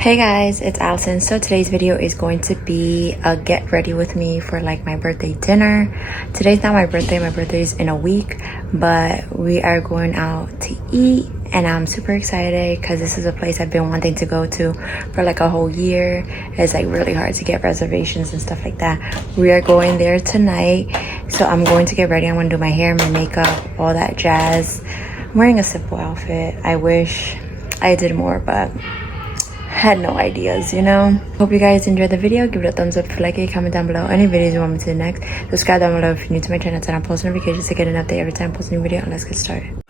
Hey guys, it's Allison. So today's video is going to be a get ready with me for like my birthday dinner. Today's not my birthday is in a week, but we are going out to eat and I'm super excited because this is a place I've been wanting to go to for like a whole year. It's like really hard to get reservations and stuff like that. We are going there tonight, so I'm going to get ready. I'm going to do my hair, my makeup, all that jazz. I'm wearing a simple outfit. I wish I did more, but had no ideas, you know. Hope you guys enjoyed the video. Give it a thumbs up if you like it. Comment down below any videos you want me to do next. Subscribe down below if you're new to my channel. Turn on post notifications to get an update every time I post a new video. And let's get started.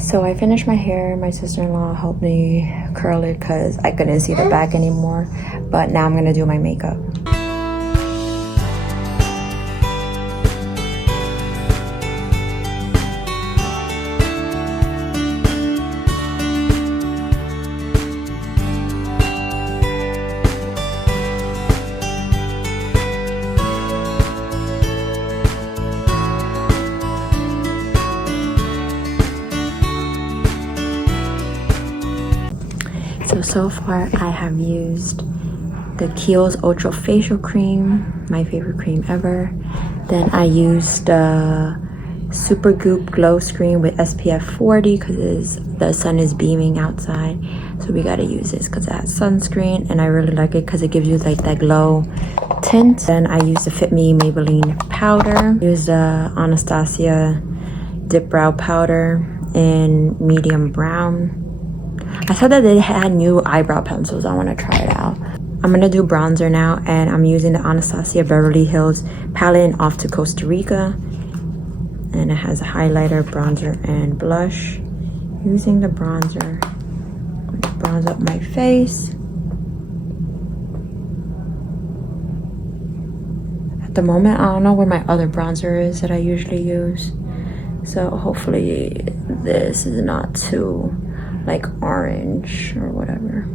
So I finished my hair. My sister-in-law helped me curl it because I couldn't see the back anymore. But now I'm gonna do my makeup. So far I have used the Kiehl's Ultra Facial Cream, my favorite cream ever. Then I used the Super Goop Glow Screen with SPF 40 because the sun is beaming outside. So we gotta use this because it has sunscreen and I really like it because it gives you like that glow tint. Then I used the Fit Me Maybelline powder. Use the Anastasia Dip Brow Powder in medium brown. I saw that they had new eyebrow pencils. I want to try it out. I'm going to do bronzer now, and I'm using the Anastasia Beverly Hills palette in Off to Costa Rica. And it has a highlighter, bronzer, and blush. Using the bronzer, I'm going to bronze up my face. At the moment, I don't know where my other bronzer is that I usually use. So hopefully this is not too like orange or whatever.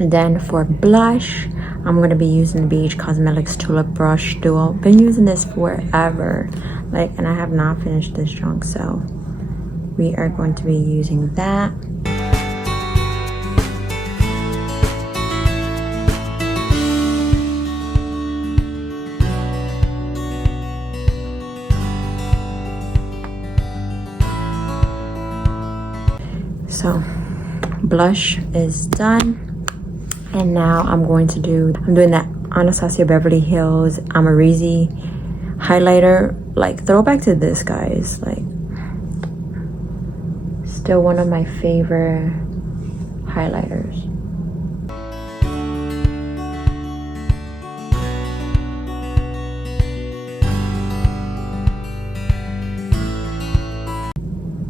And then for blush, I'm going to be using the BH Cosmetics Tulip Brush Duo. Been using this forever, like, and I have not finished this junk, so we are going to be using that. So blush is done, and now I'm doing that Anastasia Beverly Hills Amarizi highlighter. Like, throwback to this, guys. Like, still one of my favorite highlighters.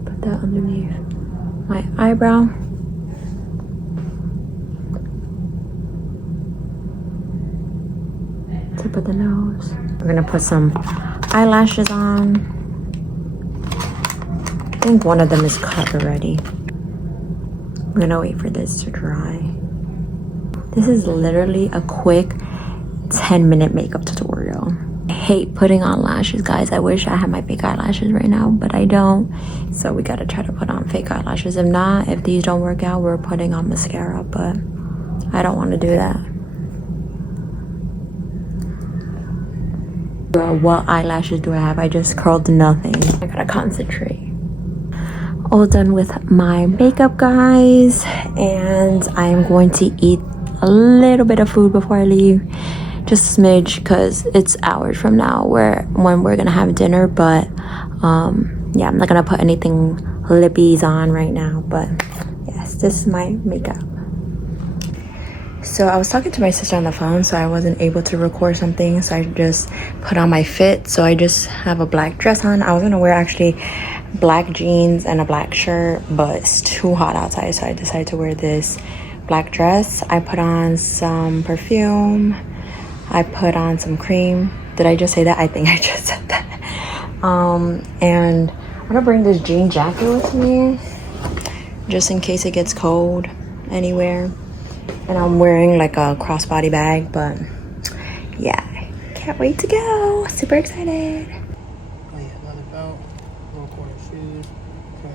Put that underneath my eyebrow. Tip of the nose. We're gonna put some eyelashes on. I think one of them is cut already. I'm gonna wait for this to dry. This is literally a quick 10-minute makeup tutorial. I hate putting on lashes, guys. I wish I had my fake eyelashes right now, but I don't. So we gotta try to put on fake eyelashes. If these don't work out, we're putting on mascara, but I don't want to do that. Girl, what eyelashes do I have? I just curled nothing. I gotta concentrate. All done with my makeup, guys, and I am going to eat a little bit of food before I leave. Just a smidge because it's hours from now when we're gonna have dinner, but yeah, I'm not gonna put anything lippies on right now, but yes, this is my makeup. So I was talking to my sister on the phone, so I wasn't able to record something, so I just put on my fit. So I just have a black dress on. I was gonna wear actually black jeans and a black shirt, but it's too hot outside, so I decided to wear this black dress. I put on some perfume. I put on some cream. Did I just say that? I think I just said that. And I'm gonna bring this jean jacket with me just in case it gets cold anywhere. And I'm wearing like a crossbody bag, but yeah, can't wait to go. Super excited. Oh yeah, leather belt, low corner shoes. Okay.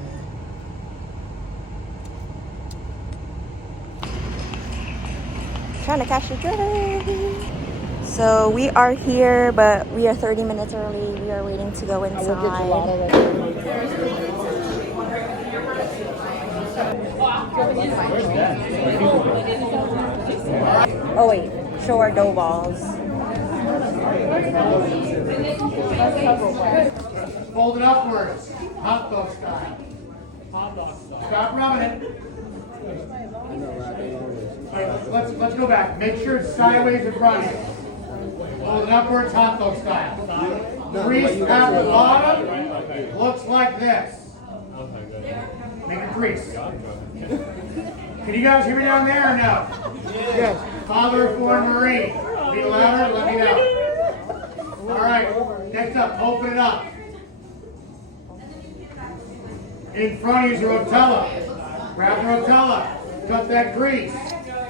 Trying to catch the train. So we are here, but we are 30 minutes early. We are waiting to go inside. Oh wait, show our dough balls. Fold it upwards, hot dog style. Stop rubbing it. Let's go back. Make sure it's sideways in front of you. Fold it upwards, hot dog style. Crease at the bottom looks like this. Make a crease. Can you guys hear me down there or no? Yes. Father for Marie. Be louder, let me know. All right, next up, open it up. In front of you is your rotella. Grab the rotella. Cut that crease.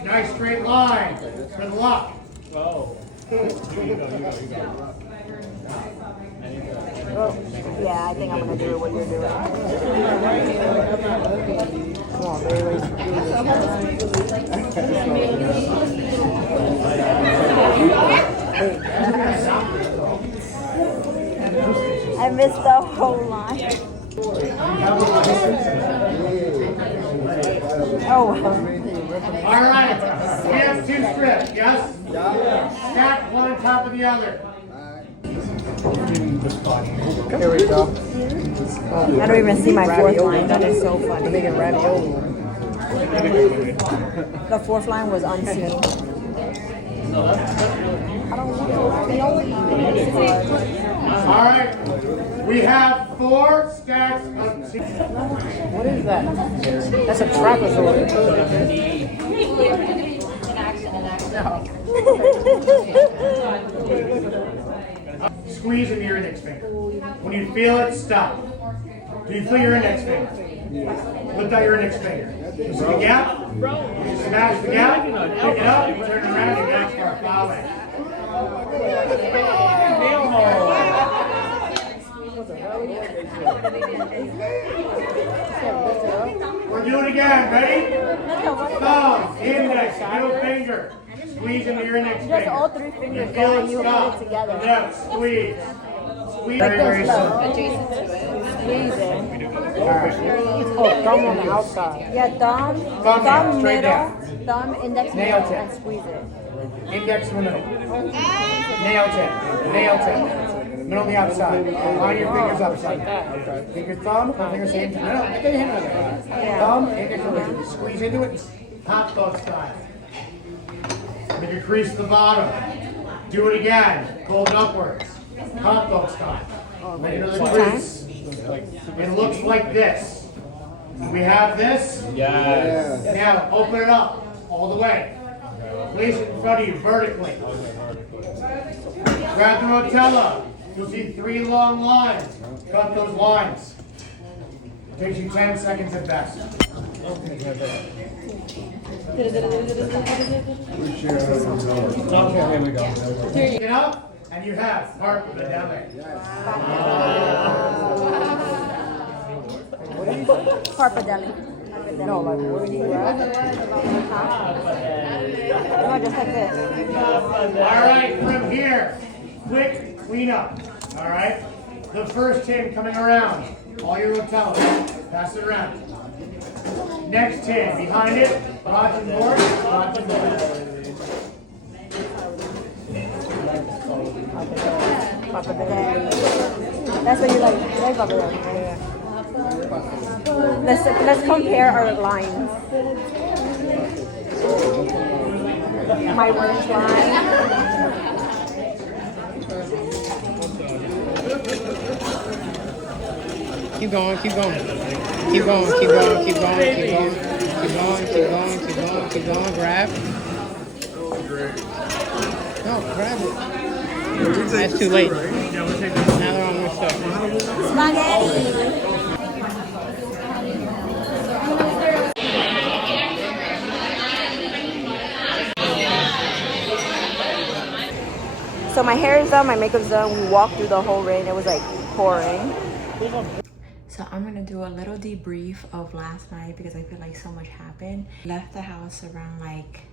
Nice straight line. Good luck. Yeah, I think I'm gonna do what you're doing. Come on, baby. I missed the whole line. Oh. All right, we have two strips, yes? Stack one on top of the other. Here we go. I don't even see my fourth line. That is so funny. Making ravioli. The fourth line was unseen. All right, we have 4 stacks of. What is that? That's a trapezoid. Squeeze into your index finger. When you feel it, stop. Do you feel your index finger? Lift out your index finger. You see the gap? You smash the gap, pick it up, turn it around, and back start plowing. We're doing it again. Ready? Thumb, index, middle finger. Squeeze into your index finger. Just all 3 fingers Feel go it, and you stop. hold it together. No, squeeze. Squeeze. Like Very, very this, slow. Squeeze it. Oh, thumb on the outside. Yeah, thumb straight middle, down. thumb, index, Nail middle, tip. and squeeze it. Index in the middle. Nail tip. Nail tip. Middle on the outside. Line your fingers upside down. Take your thumb, finger same to middle. Thumb, index, middle. Squeeze into it. Hot dog style. Make a crease at the bottom. Do it again. Fold upwards. Hot dog style. Make another crease. It looks like this. We have this. Yes. Now open it up all the way. Place it in front of you vertically. Grab the rotella. You'll see 3 long lines. Cut those lines. It takes you 10 seconds at best. Okay, here we go. Pick it up, and you have part of the deli. Parpadeli. No, like what do you grab? No, just like this. All right, from here, quick cleanup. All right, the first tin coming around. All your rotella, pass it around. Next tin, behind it, watching board, watching board. That's what you like, right, Papadeli? Let's compare our lines. my wish line. Keep going, keep going. Keep going, keep going, keep going, keep going. Keep going, keep going, keep going, keep going. Grab. No, grab it. That's too late. Now they're on their stuff. Spaghetti. So my hair is done, my makeup's done. We walked through the whole rain. It was like pouring. So I'm gonna do a little debrief of last night because I feel like so much happened. Left the house around like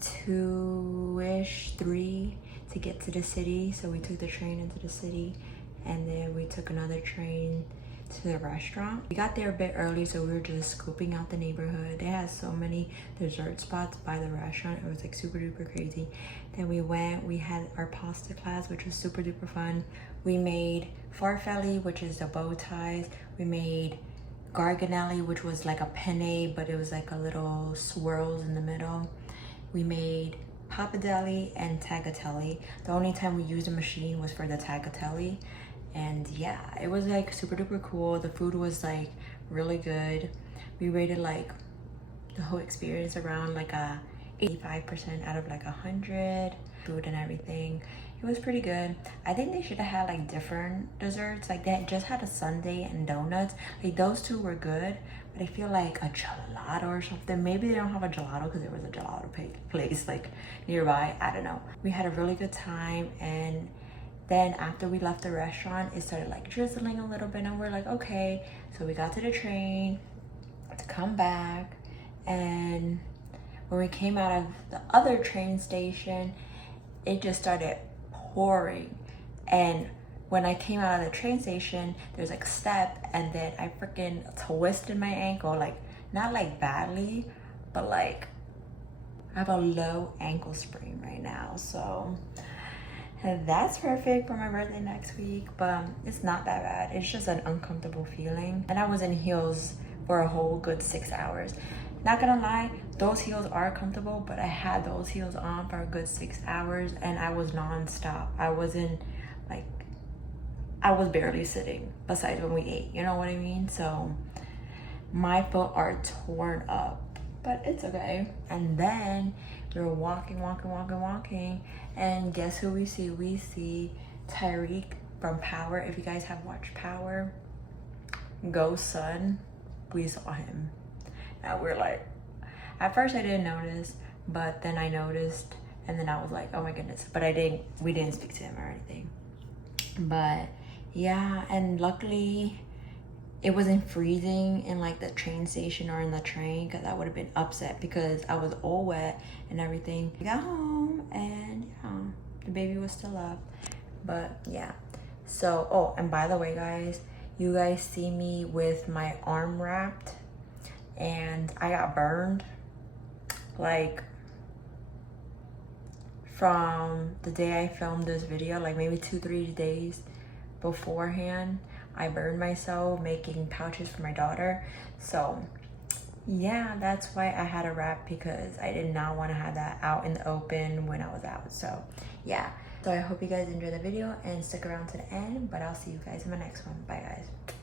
2-ish, 3 to get to the city. So we took the train into the city and then we took another train to the restaurant. We got there a bit early, so we were just scoping out the neighborhood. They had so many dessert spots by the restaurant. It was like super duper crazy. Then we went, we had our pasta class, which was super duper fun. We made farfalle, which is the bow ties. We made garganelli, which was like a penne, but it was like a little swirls in the middle. We made pappardelle and tagliatelle. The only time we used a machine was for the tagliatelle. And yeah, it was like super duper cool. The food was like really good. We rated like the whole experience around like a 85% out of like 100. Food and everything, it was pretty good. I think they should have had like different desserts. Like they just had a sundae and donuts. Like those two were good, but I feel like a gelato or something. Maybe they don't have a gelato because there was a gelato place like nearby. I don't know. We had a really good time, and then after we left the restaurant, it started like drizzling a little bit, and we're like, okay. So we got to the train to come back, and when we came out of the other train station, it just started pouring. And when I came out of the train station, there's like a step, and then I freaking twisted my ankle, like not like badly, but like I have a low ankle sprain right now. So that's perfect for my birthday next week, but it's not that bad. It's just an uncomfortable feeling. And I was in heels for a whole good 6 hours. Not gonna lie, those heels are comfortable, but I had those heels on for a good 6 hours and I was non-stop. I wasn't like, I was barely sitting besides when we ate, you know what I mean? So my foot are torn up, but it's okay. And then we were walking, and guess who we see? We see Tyreek from Power. If you guys have watched Power, Go's son, we saw him. And we're like, at first I didn't notice, but then I noticed, and then I was like, oh my goodness. But we didn't speak to him or anything. But yeah, and luckily it wasn't freezing in like the train station or in the train, because I would have been upset because I was all wet and everything. We got home and yeah, the baby was still up. But yeah, so, oh, and by the way guys, you guys see me with my arm wrapped and I got burned like from the day I filmed this video, like maybe 2-3 days beforehand. I burned myself making pouches for my daughter. So yeah, that's why I had a wrap, because I did not want to have that out in the open when I was out. So yeah, so I hope you guys enjoyed the video and stick around to the end, but I'll see you guys in my next one. Bye guys.